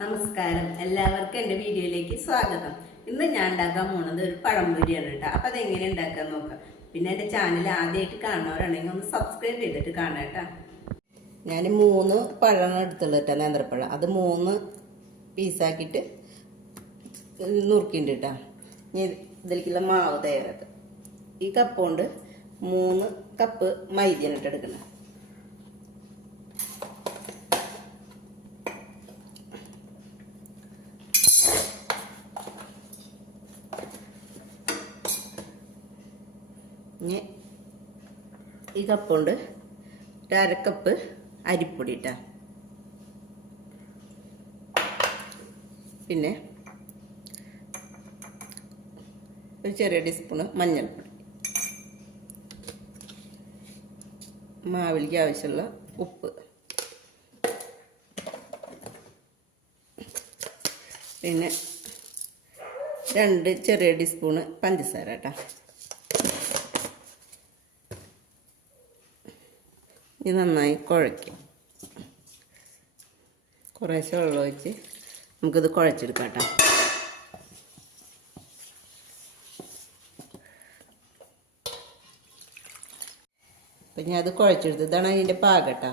നമസ്കാരം, എല്ലാവർക്കും എൻ്റെ വീഡിയോയിലേക്ക് സ്വാഗതം. ഇന്ന് ഞാൻ ഉണ്ടാക്കാൻ പോകുന്നത് ഒരു പഴംപൊരിയാണ് കേട്ടോ. അപ്പം അതെങ്ങനെ ഉണ്ടാക്കാൻ നോക്കാം. പിന്നെ എൻ്റെ ചാനൽ ആദ്യമായിട്ട് കാണുന്നവരാണെങ്കിൽ ഒന്ന് സബ്സ്ക്രൈബ് ചെയ്തിട്ട് കാണാം കേട്ടോ. ഞാൻ 3 പഴമാണ് എടുത്തുള്ളത് കേട്ടോ, നേന്ത്രപ്പഴം. അത് 3 പീസാക്കിയിട്ട് നുറുക്കിണ്ട് കേട്ടോ. ഇനി ഇതിലേക്കുള്ള മാവ് തയ്യാറാക്കാം. ഈ കപ്പ് കൊണ്ട് 3 കപ്പ് മൈദയാണ് ഇട്ട് എടുക്കണം. ഇനി ഈ കപ്പ് കൊണ്ട് 1/2 കപ്പ് അരിപ്പൊടി ഇട്ടാ, പിന്നെ ഒരു ചെറിയ ടീസ്പൂണ് മഞ്ഞൾപ്പൊടി, മാവിലേക്ക് ആവശ്യമുള്ള ഉപ്പ്, പിന്നെ 2 ചെറിയ ടീസ്പൂണ് പഞ്ചസാര കേട്ടോ. ഇത് നന്നായി കുഴയ്ക്കും. കുറേശ്ശെ വെള്ളം ഒഴിച്ച് നമുക്കിത് കുഴച്ചെടുക്കാം കേട്ടോ. അപ്പം ഞാൻ അത് കുഴച്ചെടുത്ത് ഇതാണ് അതിൻ്റെ പാകം കേട്ടോ.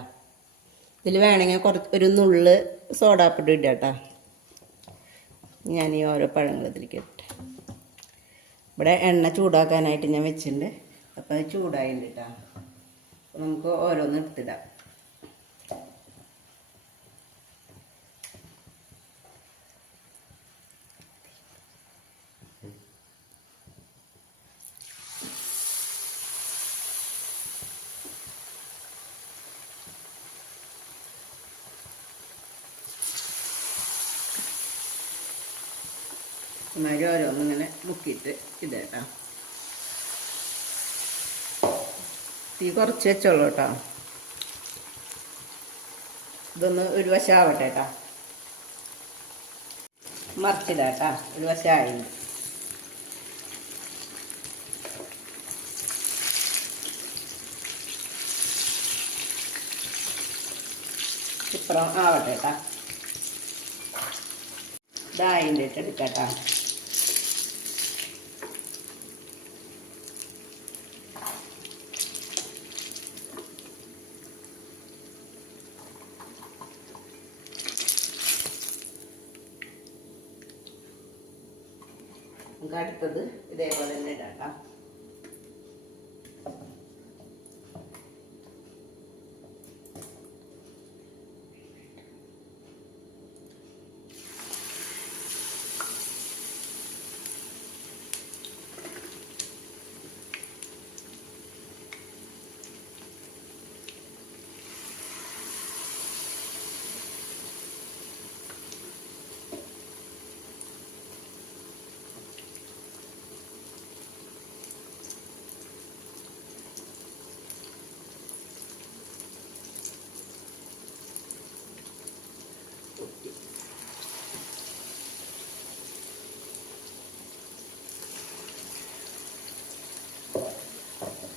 ഇതിൽ വേണമെങ്കിൽ ഒരു നുള്ള് സോഡാപ്പൊടി ഇടാം കേട്ടോ. ഞാൻ ഈ ഓരോ പഴങ്ങൾ ഇതിലേക്ക് ഇട്ടെ. ഇവിടെ എണ്ണ ചൂടാക്കാനായിട്ട് ഞാൻ വെച്ചിട്ടുണ്ട്. അപ്പോൾ അത് ചൂടായിട്ടുണ്ട് കേട്ടോ. നമുക്ക് ഓരോന്ന് എടുത്തിടാം. എന്നാലും ഓരോന്നിങ്ങനെ മുക്കിയിട്ട് ഇടേട്ടാ. തീ കുറച്ച് വെച്ചോളൂ കേട്ടോ. ഇതൊന്ന് ഒരു വശം ആവട്ടെ കേട്ടോ. മറിച്ചിടാട്ടാ. ഒരു വശം ആയി. ഇപ്പുറം ആവട്ടെ കേട്ടോ. ഇതായിട്ട് എടുക്കട്ടാ. നമുക്ക് അടുത്തത് ഇതേപോലെ തന്നെ ഇടാം.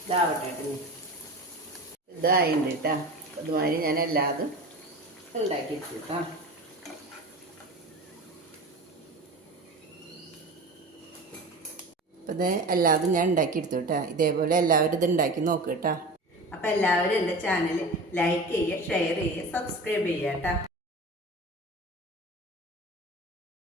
ഇതാവട്ടെ കേട്ടോ. ഇതായിട്ടുണ്ട് കേട്ടോ. അതുമാതിരി ഞാൻ എല്ലാതും ഉണ്ടാക്കി വെച്ചു കേട്ടോ. അപ്പം ഇത് എല്ലാതും ഞാൻ ഉണ്ടാക്കിയെടുത്തു കേട്ടോ. ഇതേപോലെ എല്ലാവരും ഇത് ഉണ്ടാക്കി നോക്കുക കേട്ടോ. അപ്പം എല്ലാവരും എൻ്റെ ചാനൽ ലൈക്ക് ചെയ്യുക, ഷെയർ ചെയ്യുക, സബ്സ്ക്രൈബ് ചെയ്യുക കേട്ടോ.